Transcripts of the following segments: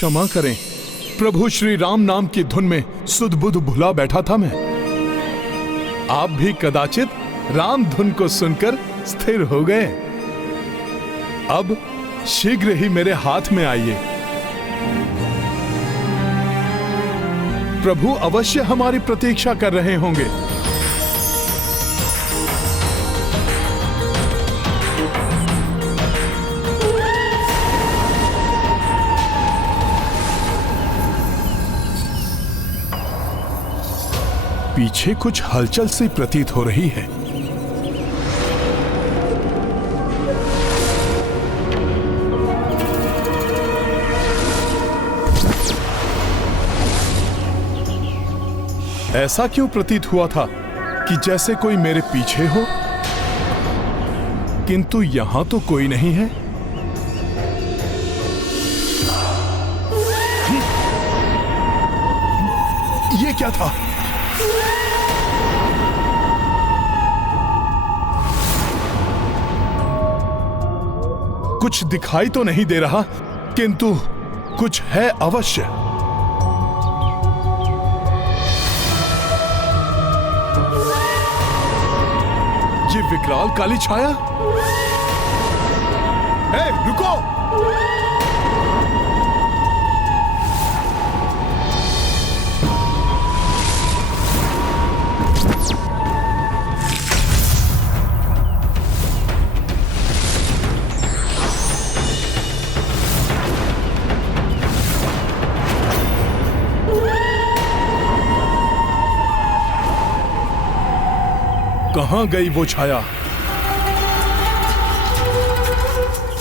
क्षमा करें प्रभु, श्री राम नाम की धुन में सुध बुध भुला बैठा था मैं। आप भी कदाचित राम धुन को सुनकर स्थिर हो गए। अब शीघ्र ही मेरे हाथ में आइए। प्रभु अवश्य हमारी प्रतीक्षा कर रहे होंगे। पीछे कुछ हलचल सी प्रतीत हो रही है। ऐसा क्यों प्रतीत हुआ था कि जैसे कोई मेरे पीछे हो, किंतु यहां तो कोई नहीं है। ये क्या था? कुछ दिखाई तो नहीं दे रहा, किंतु कुछ है अवश्य। ये विकराल काली छाया। रुको! कहां गई वो छाया?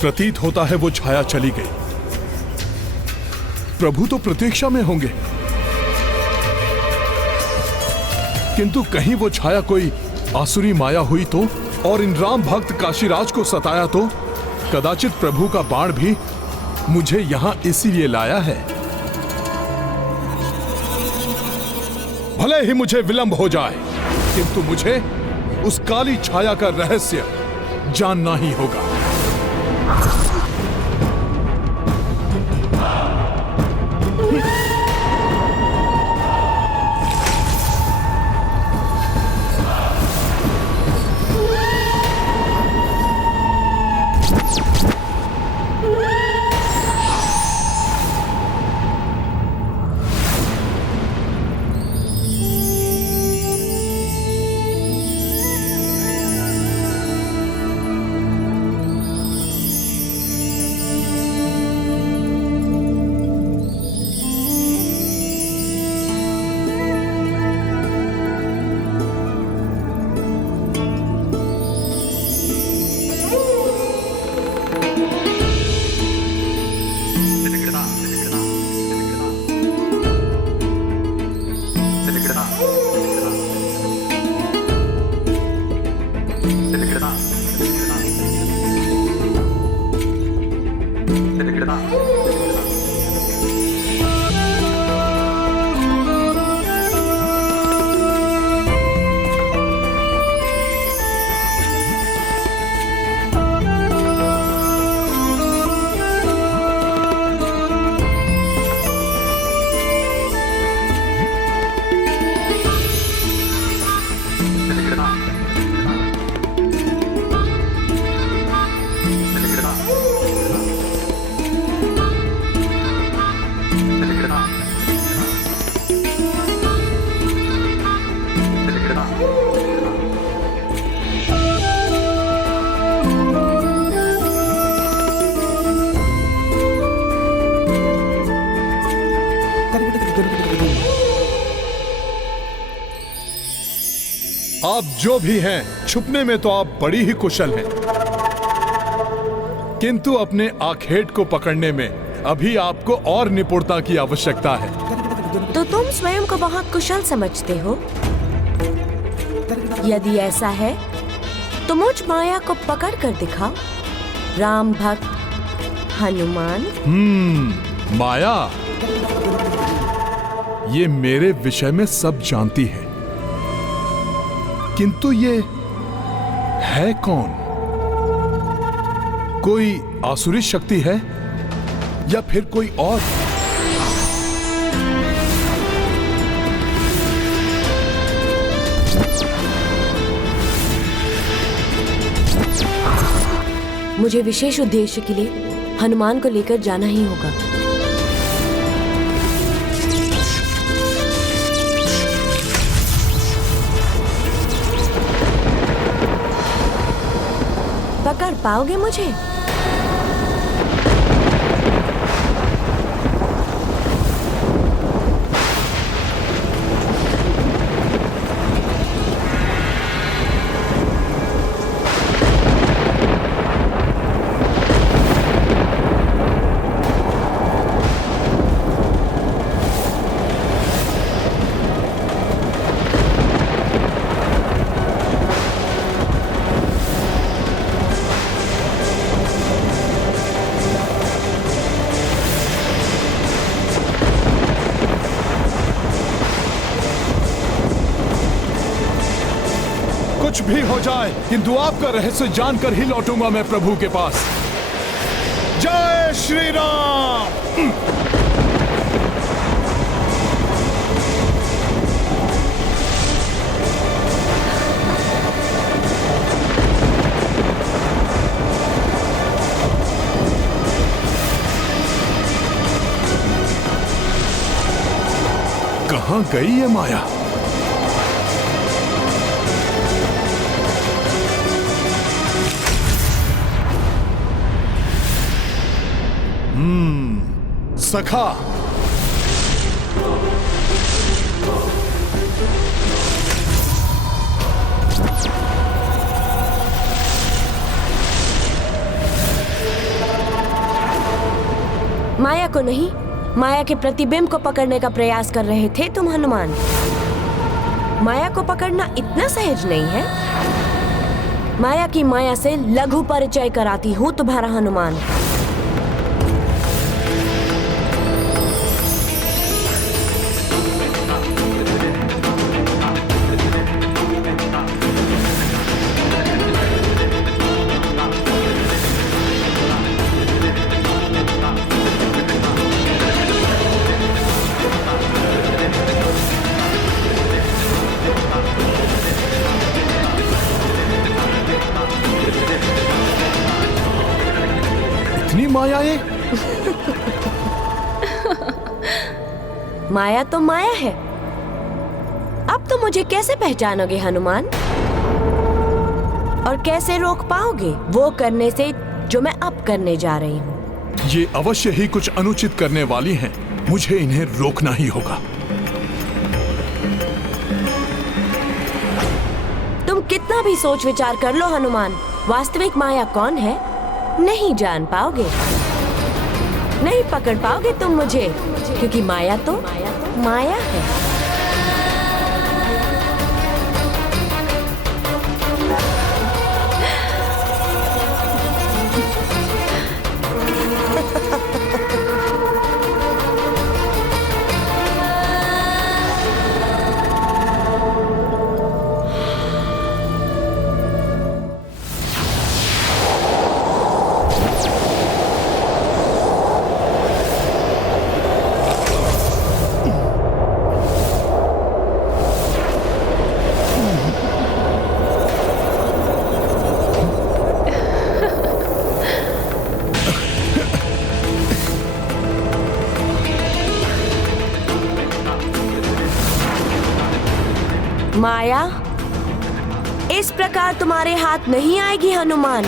प्रतीत होता है वो छाया चली गई। प्रभु तो प्रतीक्षा में होंगे, किंतु कहीं वो छाया कोई आसुरी माया हुई तो, और इन राम भक्त काशीराज को सताया तो? कदाचित प्रभु का बाण भी मुझे यहां इसीलिए लाया है। भले ही मुझे विलंब हो जाए, किंतु मुझे उस काली छाया का रहस्य जानना ही होगा। आप जो भी हैं, छुपने में तो आप बड़ी ही कुशल हैं, किंतु अपने आखेट को पकड़ने में अभी आपको और निपुणता की आवश्यकता है। तो तुम स्वयं को बहुत कुशल समझते हो? यदि ऐसा है तो मुझ माया को पकड़ कर दिखाओ, राम भक्त हनुमान। माया ये मेरे विषय में सब जानती है, किंतु ये है कौन? कोई आसुरी शक्ति है या फिर कोई और? मुझे विशेष उद्देश्य के लिए हनुमान को लेकर जाना ही होगा। पकड़ पाओगे मुझे? कुछ भी हो जाए, किंतु आपका रहस्य जानकर ही लौटूंगा मैं प्रभु के पास। जय श्री राम। कहां गई ये माया? सखा, माया को नहीं, माया के प्रतिबिंब को पकड़ने का प्रयास कर रहे थे तुम हनुमान। माया को पकड़ना इतना सहज नहीं है। माया की माया से लघु परिचय कराती हूँ तुम्हारा हनुमान। माया है? माया तो माया है। अब तो मुझे कैसे पहचानोगे हनुमान? और कैसे रोक पाओगे वो करने से जो मैं अब करने जा रही हूँ? ये अवश्य ही कुछ अनुचित करने वाली हैं। मुझे इन्हें रोकना ही होगा। तुम कितना भी सोच विचार कर लो हनुमान, वास्तविक माया कौन है नहीं जान पाओगे, नहीं पकड़ पाओगे तुम मुझे, क्योंकि माया तो माया है। माया इस प्रकार तुम्हारे हाथ नहीं आएगी हनुमान।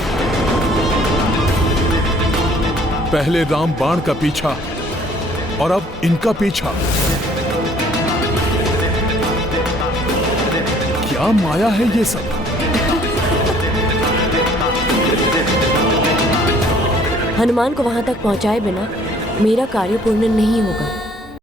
पहले राम बाण का पीछा और अब इनका पीछा। क्या माया है ये सब? हनुमान को वहां तक पहुंचाए बिना मेरा कार्य पूर्ण नहीं होगा।